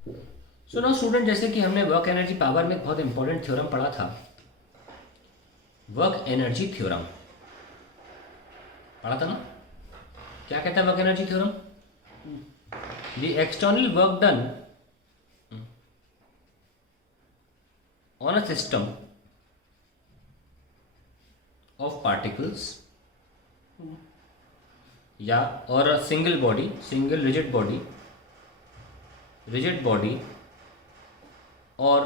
So now student, जैसे कि हमने वर्क एनर्जी पावर में एक बहुत इंपॉर्टेंट थ्योरम पढ़ा था, वर्क एनर्जी थ्योरम पढ़ा था ना। क्या कहता है work energy theorem? The external work done on a system of particles या और a single body, single rigid body और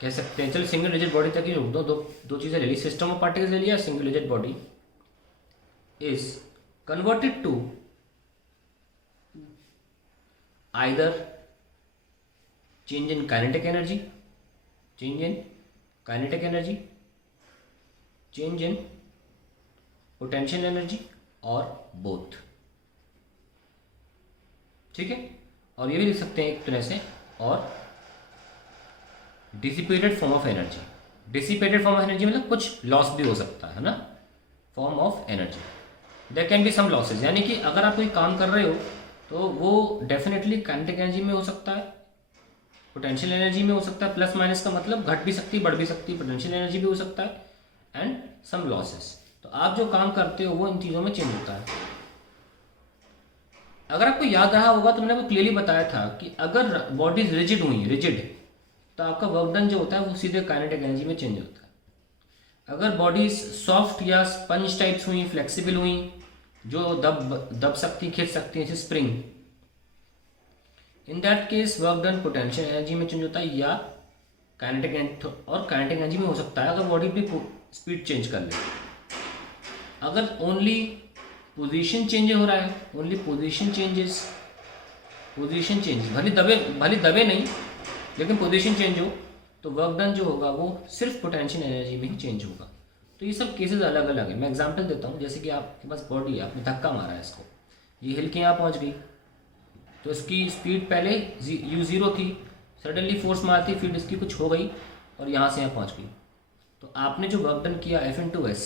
कह सकते हैं, चलो सिंगल रिजिड बॉडी तक ही रुक दो, दो चीज़ें ले ली, सिस्टम ऑफ पार्टिकल्स ले लिया, single rigid body is converted to either change in kinetic energy, change in kinetic energy, change in potential energy और बोथ। ठीक है, और ये भी लिख सकते हैं एक तरह से, और dissipated form of energy. Dissipated form of energy मतलब कुछ लॉस भी हो सकता है ना, form of energy. There can be some losses, यानी कि अगर आप कोई काम कर रहे हो तो वो डेफिनेटली काइनेटिक एनर्जी में हो सकता है, पोटेंशियल एनर्जी में हो सकता है, प्लस माइनस का मतलब घट भी सकती है, बढ़ भी सकती है, पोटेंशियल एनर्जी भी हो सकता है, एंड सम लॉसेस। तो आप जो काम करते हो वो इन चीज़ों में चेंज होता है। अगर आपको याद रहा होगा तो मैंने आपको क्लियरली बताया था कि अगर बॉडीज रिजिड हुई, रिजिड, तो आपका वर्क डन जो होता है वो सीधे काइनेटिक एनर्जी में चेंज होता है। अगर बॉडीज सॉफ्ट या स्पंज टाइप्स हुई, फ्लेक्सिबल हुई, जो दब सकती, खिंच सकती है, जैसे spring, in that case work done potential energy में चेंज होता है या काइनेटिक, और काइनेटिक एनर्जी में हो सकता है अगर बॉडी भी स्पीड चेंज कर ले। अगर ओनली पोजीशन चेंज हो रहा है, ओनली पोजीशन चेंजेस, भले दबे नहीं, लेकिन पोजीशन चेंज हो, तो वर्क डन जो होगा वो सिर्फ पोटेंशियल एनर्जी में ही चेंज होगा। तो ये सब केसेस अलग अलग है। मैं एग्जांपल देता हूँ, जैसे कि आपके पास बॉडी है, आपने धक्का मारा है इसको, ये हिल के यहाँ पहुँच गई, तो इसकी स्पीड पहले u0 थी, सडनली फोर्स मारती, फिर इसकी कुछ हो गई और यहाँ से यहाँ पहुँच गई। तो आपने जो वर्क डन किया F/s,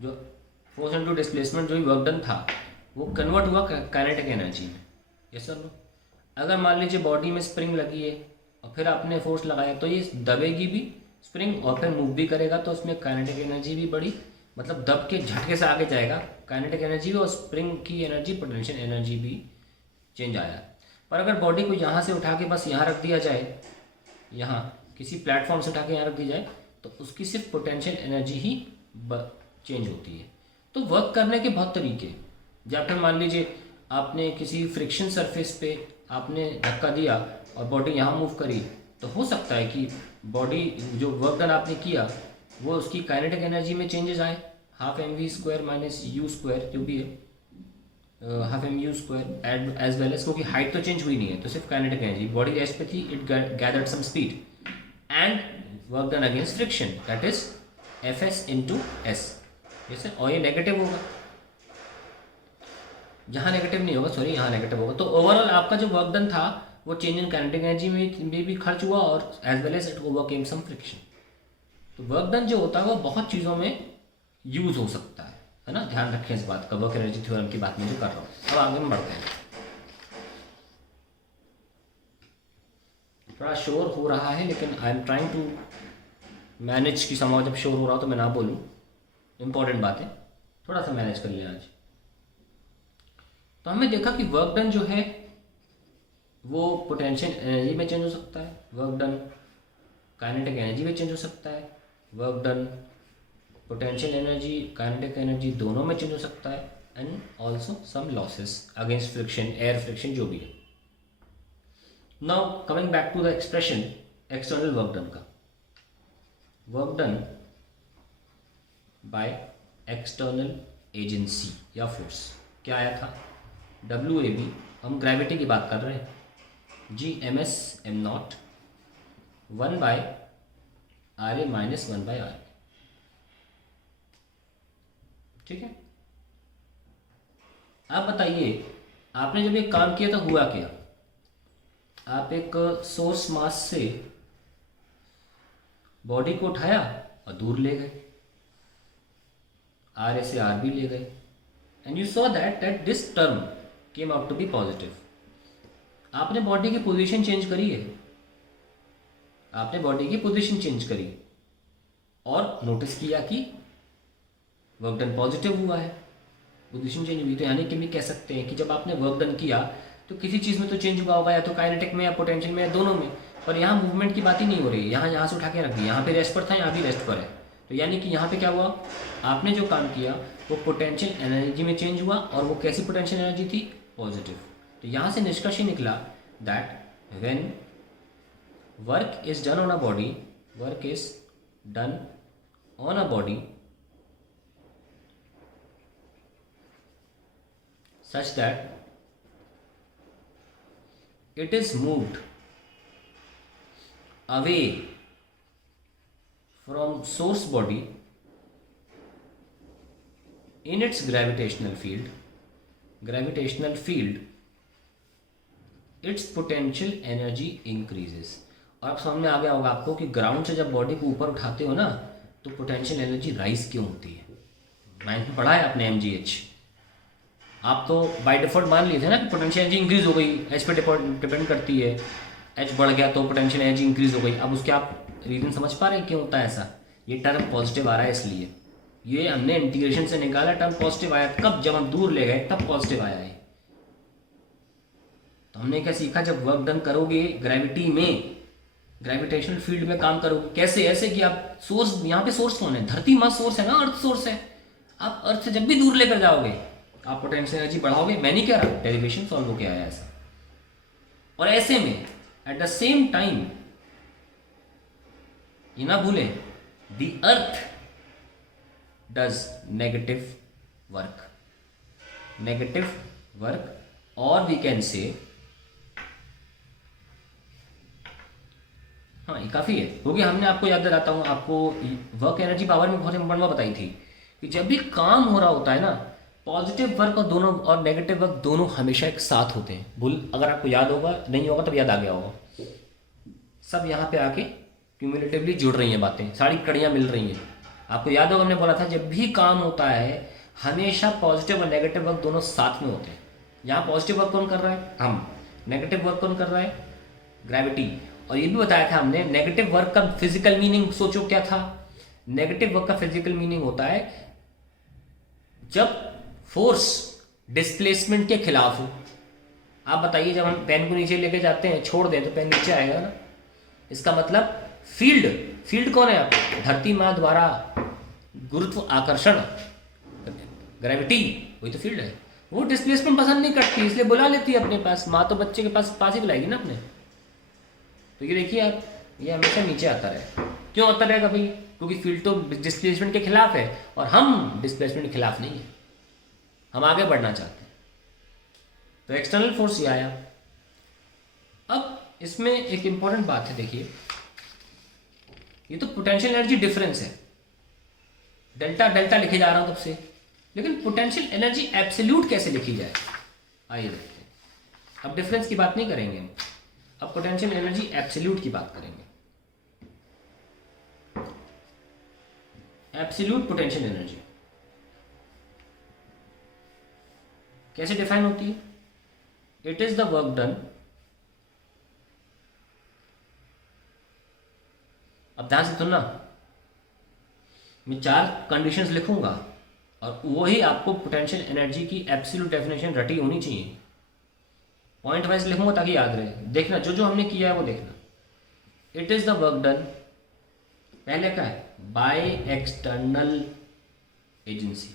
जो फोर्स इनटू डिस्प्लेसमेंट जो भी वर्क डन था, वो कन्वर्ट हुआ काइनेटिक एनर्जी में। Yes sir no? अगर मान लीजिए बॉडी में स्प्रिंग लगी है और फिर आपने फोर्स लगाया, तो ये दबेगी भी स्प्रिंग और फिर मूव भी करेगा, तो उसमें काइनेटिक एनर्जी भी बढ़ी, मतलब दब के झटके से आगे जाएगा, काइनेटिक एनर्जी भी, और स्प्रिंग की एनर्जी, पोटेंशियल एनर्जी भी चेंज आया। पर अगर बॉडी को यहाँ से उठा के बस यहाँ रख दिया जाए, यहाँ किसी प्लेटफॉर्म से उठा के यहाँ रख दी जाए, तो उसकी सिर्फ पोटेंशियल एनर्जी ही चेंज होती है। तो वर्क करने के बहुत तरीके, या फिर मान लीजिए आपने किसी फ्रिक्शन सरफेस पे आपने धक्का दिया और बॉडी यहाँ मूव करी, तो हो सकता है कि बॉडी जो वर्क डन आपने किया वो उसकी काइनेटिक एनर्जी में चेंजेस आए, हाफ mv² माइनस u² जो भी है, half mu² as well as, क्योंकि हाइट तो चेंज हुई नहीं है, तो सिर्फ काइनेटिक एनर्जी, बॉडी रेस्ट पे थी, it gathered some speed and work done against friction, that is Fs/s। जैसे, और ये नेगेटिव होगा, यहाँ नेगेटिव नहीं होगा, सॉरी यहाँ नेगेटिव होगा। तो ओवरऑल आपका जो वर्क डन था वो चेंज इन काइनेटिक एनर्जी में भी खर्च हुआ, और as well as it overcame some friction. तो वर्क डन जो होता है वो बहुत चीज़ों में यूज हो सकता है ना। ध्यान रखें इस बात का, वर्क एनर्जी थ्योरम की बात मैं जो कर रहा हूँ। अब आगे हम बढ़ते हैं। थोड़ा शोर हो रहा है, लेकिन I am trying to manage की समाव, जब शोर हो रहा हो तो मैं ना बोलूँ, इंपॉर्टेंट बातें थोड़ा सा मैनेज कर लिया आज। तो हमने देखा कि वर्क डन जो है वो पोटेंशियल एनर्जी में चेंज हो सकता है, वर्क डन काइनेटिक एनर्जी में चेंज हो सकता है, work done potential energy, kinetic energy दोनों में चेंज हो सकता है, and also some losses against friction, air friction जो भी है। Now coming back to the expression external work done का, work done by external agency या फोर्स क्या आया था, WAB, हम ग्रेविटी की बात कर रहे हैं, G ms m0 1/RA minus 1/R। ठीक है, आप बताइए, आपने जब ये काम किया तो हुआ क्या? आप एक सोर्स मास से बॉडी को उठाया और दूर ले गए, RA से RB ले गए, and you saw that this term came out to be positive. आपने बॉडी की पोजीशन चेंज करी है, आपने बॉडी की पोजीशन चेंज करी और नोटिस किया कि वर्क डन पॉजिटिव हुआ है, पोजीशन चेंज हुई। तो यानी कि भी कह सकते हैं कि जब आपने वर्क डन किया तो किसी चीज़ में तो चेंज हुआ होगा, या तो काइनेटिक में या पोटेंशियल में या दोनों में। पर यहाँ मूवमेंट की बात ही नहीं हो रही, यहाँ से उठा के रख दिया, यहाँ पे रेस्ट पर था, यहाँ भी रेस्ट पर है। तो यानी कि यहाँ पे क्या हुआ, आपने जो काम किया वो पोटेंशियल एनर्जी में चेंज हुआ, और वो कैसी पोटेंशियल एनर्जी थी, पॉजिटिव। तो यहाँ से निष्कर्ष निकला that when work is done on a body, work is done on a body such that it is moved away from source body in its gravitational field, its potential energy increases। और अब समझ में आ गया होगा आपको कि ground से जब बॉडी को ऊपर उठाते हो ना तो पोटेंशियल एनर्जी राइज क्यों होती है। मैंने पढ़ा है आपने MGH। आप तो बाय डिफॉल्ट मान लिए थे ना कि पोटेंशियल एनर्जी इंक्रीज हो गई, एच पे डिपेंड करती है, एच बढ़ गया तो पोटेंशियल एनर्जी इंक्रीज हो गई। अब उसके आप रीजन समझ पा रहे हैं क्यों होता है ऐसा। ये टर्म पॉजिटिव आ रहा है इसलिए, ये हमने इंटीग्रेशन से निकाला, टर्म पॉजिटिव आया। कब, जब हम दूर ले गए तब पॉजिटिव आया है। तो हमने क्या सीखा, जब वर्क डन करोगे ग्रेविटी में, ग्रेविटेशनल फील्ड में काम करोगे, कैसे, ऐसे कि आप सोर्स, यहाँ पे सोर्स कौन है, धरती माँ सोर्स है ना, अर्थ सोर्स है। आप अर्थ से जब भी दूर लेकर जाओगे आप पोटेंशियल एनर्जी बढ़ाओगे। मैं नहीं कह रहा, डेरिवेशन सॉल्व होके आया ऐसा। और ऐसे में एट द सेम टाइम ये ना भूलें, the earth does negative work, और वी कैन से, हाँ ये काफ़ी है, क्योंकि हमने आपको याद दिलाता हूँ, आपको वर्क एनर्जी पावर में बहुत इंपॉर्टेंट बताई थी कि जब भी काम हो रहा होता है ना, पॉजिटिव वर्क और दोनों और नेगेटिव वर्क दोनों हमेशा एक साथ होते हैं। भूल, अगर आपको याद होगा, नहीं होगा तब याद आ गया होगा। सब यहाँ पे आके क्यूमुलेटिवली जुड़ रही हैं बातें, सारी कड़ियाँ मिल रही हैं। आपको याद होगा हमने बोला था जब भी काम होता है हमेशा पॉजिटिव और नेगेटिव वर्क दोनों साथ में होते हैं। यहाँ पॉजिटिव वर्क कौन कर रहा है, हम। नेगेटिव वर्क कौन कर रहा है, ग्रेविटी। और ये भी बताया था हमने, नेगेटिव वर्क का फिजिकल मीनिंग सोचो क्या था। नेगेटिव वर्क का फिजिकल मीनिंग होता है जब फोर्स डिस्प्लेसमेंट के खिलाफ हो। आप बताइए, जब हम पेन को नीचे लेके जाते हैं, छोड़ दें तो पेन नीचे आएगा ना। इसका मतलब फील्ड कौन है, आपको धरती माँ द्वारा गुरुत्व आकर्षण, ग्रेविटी, वही तो फील्ड है। वो डिस्प्लेसमेंट पसंद नहीं करती, इसलिए बुला लेती है अपने पास। माँ तो बच्चे के पास ही बुलाएगी ना अपने। तो ये देखिए आप, ये हमेशा नीचे आता रहे। क्यों आता रहेगा भाई, क्योंकि फील्ड तो डिस्प्लेसमेंट के खिलाफ है और हम डिस्प्लेसमेंट के खिलाफ नहीं है, हम आगे बढ़ना चाहते हैं। तो एक्सटर्नल फोर्स ये आया। अब इसमें एक इंपॉर्टेंट बात है, देखिए ये तो पोटेंशियल एनर्जी डिफरेंस है, डेल्टा लिखे जा रहा हूं तब से, लेकिन पोटेंशियल एनर्जी एब्सोल्यूट कैसे लिखी जाए, आइए देखते हैं। अब डिफरेंस की बात नहीं करेंगे, अब पोटेंशियल एनर्जी एब्सोल्यूट की बात करेंगे। एब्सोल्यूट पोटेंशियल एनर्जी कैसे डिफाइन होती है, it is the work done, अब ध्यान से सुनना, मैं 4 कंडीशंस लिखूंगा और वही आपको पोटेंशियल एनर्जी की एब्सोल्यूट डेफिनेशन रटी होनी चाहिए। पॉइंट वाइज लिखूंगा ताकि याद रहे। देखना, जो हमने किया है वो देखना। It is the work done, पहले क्या है, बाय एक्सटर्नल एजेंसी।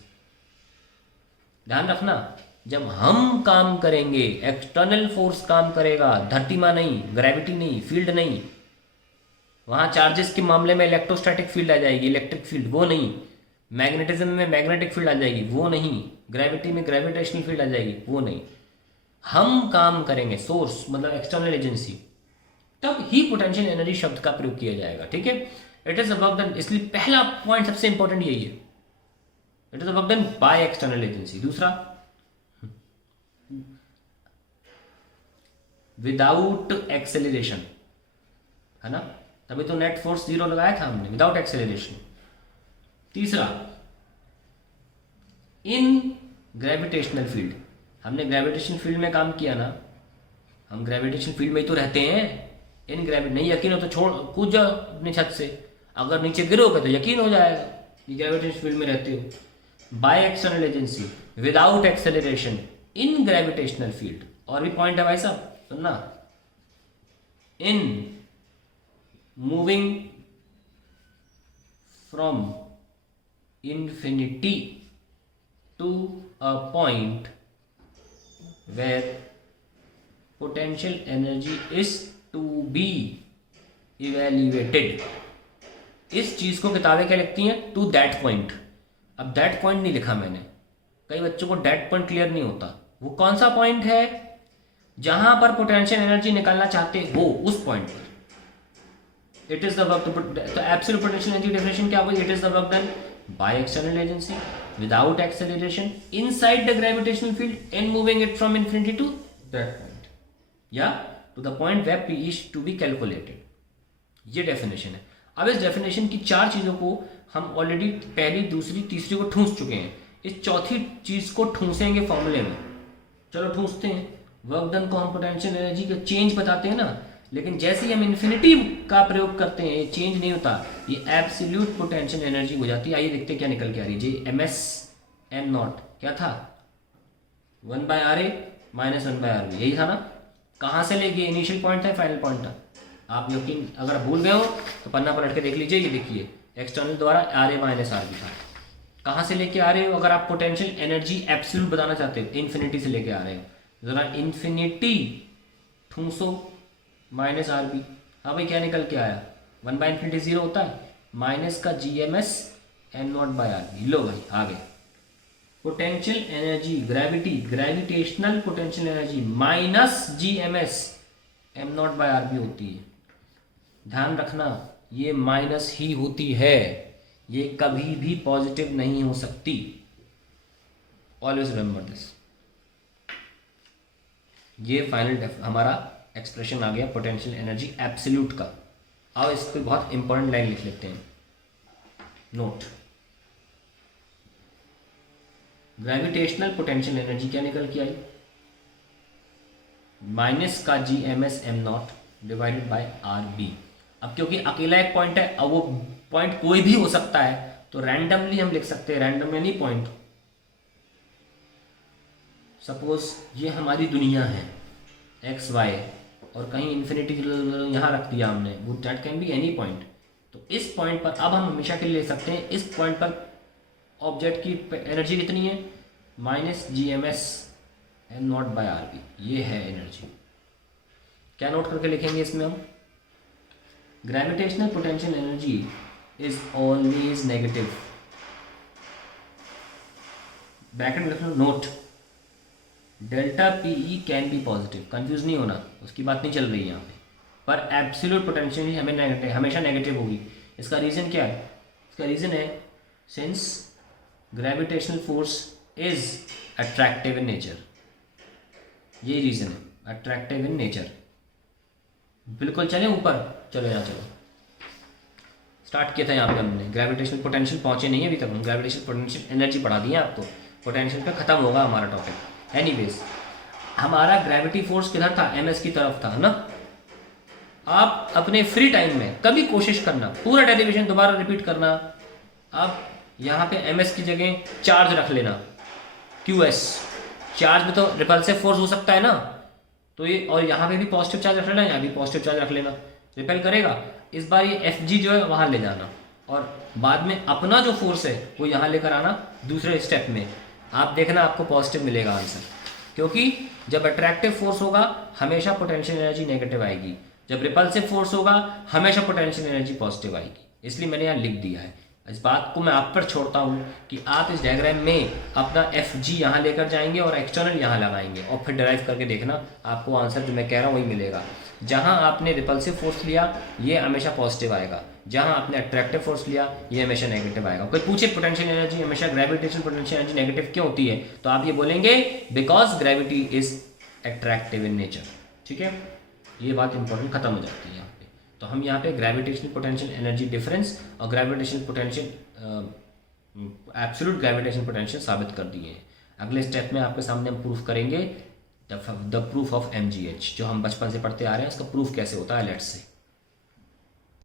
ध्यान रखना, जब हम काम करेंगे एक्सटर्नल फोर्स काम करेगा, धरती माँ नहीं, ग्रेविटी नहीं, फील्ड नहीं। वहाँ चार्जेस के मामले में इलेक्ट्रोस्टैटिक फील्ड आ जाएगी, इलेक्ट्रिक फील्ड, वो नहीं। मैग्नेटिज्म में मैग्नेटिक फील्ड आ जाएगी, वो नहीं। ग्रेविटी में ग्रेविटेशनल फील्ड आ जाएगी, वो नहीं। हम काम करेंगे, सोर्स मतलब एक्सटर्नल एजेंसी, तब ही पोटेंशियल एनर्जी शब्द का प्रयोग किया जाएगा। ठीक है, it is a work done, इसलिए पहला पॉइंट सबसे इंपॉर्टेंट यही है, it is a work done by external agency. दूसरा, विदाउट एक्सेलरेशन, है ना, तभी तो नेट फोर्स 0 लगाया था हमने, विदाउट एक्सेलरेशन। तीसरा, इन ग्रेविटेशनल फील्ड, हमने ग्रेविटेशनल फील्ड में काम किया ना, हम ग्रेविटेशनल फील्ड में ही तो रहते हैं। इन ग्रेविट नहीं यकीन हो तो छोड़ कूद जाओ अपनी छत से, अगर नीचे गिरोगे तो यकीन हो जाएगा कि ग्रेविटेशनल फील्ड में रहते हो। Bye external agency without acceleration in gravitational field. और भी पॉइंट है भाई साहब, सुनना, in moving from infinity to a point where potential energy is to be evaluated। इस चीज को किताबें क्या लिखती हैं, टू दैट पॉइंट। अब दैट पॉइंट नहीं लिखा मैंने, कई बच्चों को दैट पॉइंट क्लियर नहीं होता। वो कौन सा पॉइंट है, जहां पर पोटेंशियल एनर्जी निकालना चाहते हो उस पॉइंट पर। इट इज द वर्क, तो एब्सोल्यूट पोटेंशियल एनर्जी डेफिनेशन क्या हुई, it is the work done by external agency without acceleration inside the gravitational field and moving it from infinity to that point, yeah, to the point where P is to be calculated। ये definition है। अब इस definition की चार चीजों को हम already पहली, दूसरी, तीसरी को ठूंस चुके हैं। इस चौथी चीज को ठूंसेंगे फॉर्मूले में। चलो ठूंसते हैं। वर्क डन को हम पोटेंशियल एनर्जी का चेंज बताते हैं ना, लेकिन जैसे ही हम इन्फिनिटी का प्रयोग करते हैं ये चेंज नहीं होता, ये एब्सोल्यूट पोटेंशियल एनर्जी हो जाती है। आइए देखते हैं क्या निकल के आ रही है जी। एम एस एम नॉट क्या था, 1/RA माइनस 1/RB, यही था ना। कहाँ से लेके इनिशियल पॉइंट था, फाइनल पॉइंट था। आप यकीन अगर भूल गए हो तो पन्ना पलट के देख लीजिए। ये देखिए एक्सटर्नल द्वारा RA माइनस RB था। कहाँ से लेके आ रहे हो, अगर आप पोटेंशियल एनर्जी एब्सोल्यूट बताना चाहते हो इन्फिनिटी से लेके आ रहे हो, जरा इन्फिनिटी ठूंसो माइनस RB। हाँ भाई क्या निकल के आया, 1/∞ 0 होता है, माइनस का GMS m0/RB। लो भाई आ गए। Potential energy gravity, gravitational potential energy minus GMS m0/RB होती है। ध्यान रखना ये माइनस ही होती है, ये कभी भी पॉजिटिव नहीं हो सकती। Always remember this. ये फाइनल हमारा एक्सप्रेशन आ गया पोटेंशियल एनर्जी एब्सोल्यूट का। अब इसको बहुत इंपॉर्टेंट लाइन लिख लेते हैं, नोट। ग्रेविटेशनल पोटेंशियल एनर्जी क्या निकल के आई, माइनस का GMS m0 divided by RB। अब क्योंकि अकेला एक पॉइंट है, अब वो पॉइंट कोई भी हो सकता है, तो रैंडमली हम लिख सकते हैं, रैंडम यानी पॉइंट। सपोज ये हमारी दुनिया है XY, और कहीं इन्फिनिटी यहाँ रख दिया हमने, वो that can be any point. तो इस पॉइंट पर अब हम हमेशा के लिए ले सकते हैं, इस पॉइंट पर ऑब्जेक्ट की एनर्जी कितनी है, माइनस GMS m0/RB। ये है एनर्जी। क्या नोट करके लिखेंगे इसमें हम, gravitational potential energy is always negative. Bracket में लिख लो note, delta PE can be positive. Confuse नहीं होना, उसकी बात नहीं चल रही है यहाँ पे। पर एब्सोल्यूट पोटेंशियल हमेशा नेगेटिव होगी। इसका रीज़न क्या है, इसका रीज़न है since gravitational force is attractive in nature. ये रीज़न है, अट्रैक्टिव इन नेचर। बिल्कुल चले ऊपर, चलो यहाँ चलो। स्टार्ट किया था यहाँ पे हमने, ग्रेविटेशनल पोटेंशियल पहुँचे नहीं है अभी तक, हम ग्रेविटेशनल पोटेंशियल एनर्जी पढ़ा दी है आपको। पोटेंशियल पे खत्म होगा हमारा टॉपिक। एनीवेज हमारा ग्रेविटी फोर्स किधर था, MS की तरफ था ना। आप अपने फ्री टाइम में कभी कोशिश करना, पूरा डेरिवेशन दोबारा रिपीट करना। आप यहाँ पे MS की जगह चार्ज रख लेना, QS। चार्ज में तो रिपल्सिव फोर्स हो सकता है ना, तो ये, और यहाँ पे भी पॉजिटिव चार्ज रख लेना, यहाँ भी पॉजिटिव चार्ज रख लेना, रिपेल करेगा। इस बार ये FG जो है वहाँ ले जाना, और बाद में अपना जो फोर्स है वो यहाँ लेकर आना दूसरे स्टेप में। आप देखना आपको पॉजिटिव मिलेगा आंसर, क्योंकि जब अट्रैक्टिव फोर्स होगा हमेशा पोटेंशियल एनर्जी नेगेटिव आएगी, जब रिपल्सिव फोर्स होगा हमेशा पोटेंशियल एनर्जी पॉजिटिव आएगी। इसलिए मैंने यहाँ लिख दिया है। इस बात को मैं आप पर छोड़ता हूँ कि आप इस डायग्राम में अपना FG यहाँ लेकर जाएंगे और एक्सटर्नल यहाँ लगाएंगे, और फिर डिराइव करके देखना, आपको आंसर जो मैं कह रहा हूँ वही मिलेगा। जहाँ आपने रिपल्सिव फोर्स लिया ये हमेशा पॉजिटिव आएगा, जहाँ आपने अट्रैक्टिव फोर्स लिया ये हमेशा नेगेटिव आएगा। कोई पूछे पोटेंशियल एनर्जी हमेशा, ग्रेविटेशनल पोटेंशियल एनर्जी नेगेटिव क्यों होती है, तो आप ये बोलेंगे because gravity is attractive in nature. ठीक है, ये बात इंपॉर्टेंट खत्म हो जाती है यहाँ पे। तो हम यहाँ पे ग्रेविटेशनल पोटेंशियल एनर्जी डिफरेंस और gravitational potential absolute gravitational potential साबित कर दिए हैं। अगले स्टेप में आपके सामने हम प्रूफ करेंगे द प्रूफ ऑफ MGH, जो हम बचपन से पढ़ते आ रहे हैं, उसका प्रूफ कैसे होता है लेट्स से।